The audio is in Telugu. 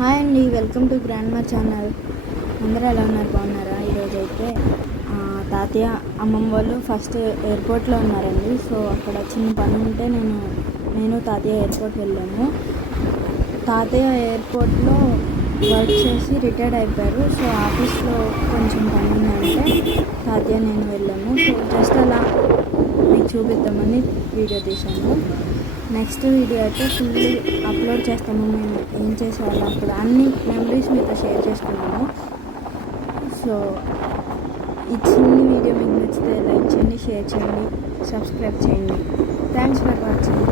హాయ్ అండి వెల్కమ్ టు గ్రాండ్ మా ఛానల్. అందరూ ఎలా ఉన్నారు? బాగున్నారా? ఈరోజు అయితే తాతయ్య అమ్మమ్మ వాళ్ళు ఫస్ట్ ఎయిర్పోర్ట్లో ఉన్నారండి. సో అక్కడ చిన్న పని ఉంటే నేను నేను తాతయ్య ఎయిర్పోర్ట్ వెళ్ళాము. తాతయ్య ఎయిర్పోర్ట్లో వర్క్ చేసి రిటైర్డ్ అయిపోయారు. సో ఆఫీస్లో కొంచెం పని ఉందంటే తాతయ్య నేను వెళ్ళాము. సో జస్ట్ అలా చూపిద్దామని వీడియో తీశాను. నెక్స్ట్ వీడియో అయితే ఫుల్లీ అప్లోడ్ చేస్తాము. మేము ఏం చేసేవాళ్ళం అప్పుడు అన్ని మెమరీస్ మీతో షేర్ చేసుకున్నాము. సో ఈ చిన్న వీడియో మీకు నచ్చితే లైక్ చేయండి షేర్ చేయండి సబ్స్క్రైబ్ చేయండి. Thanks for watching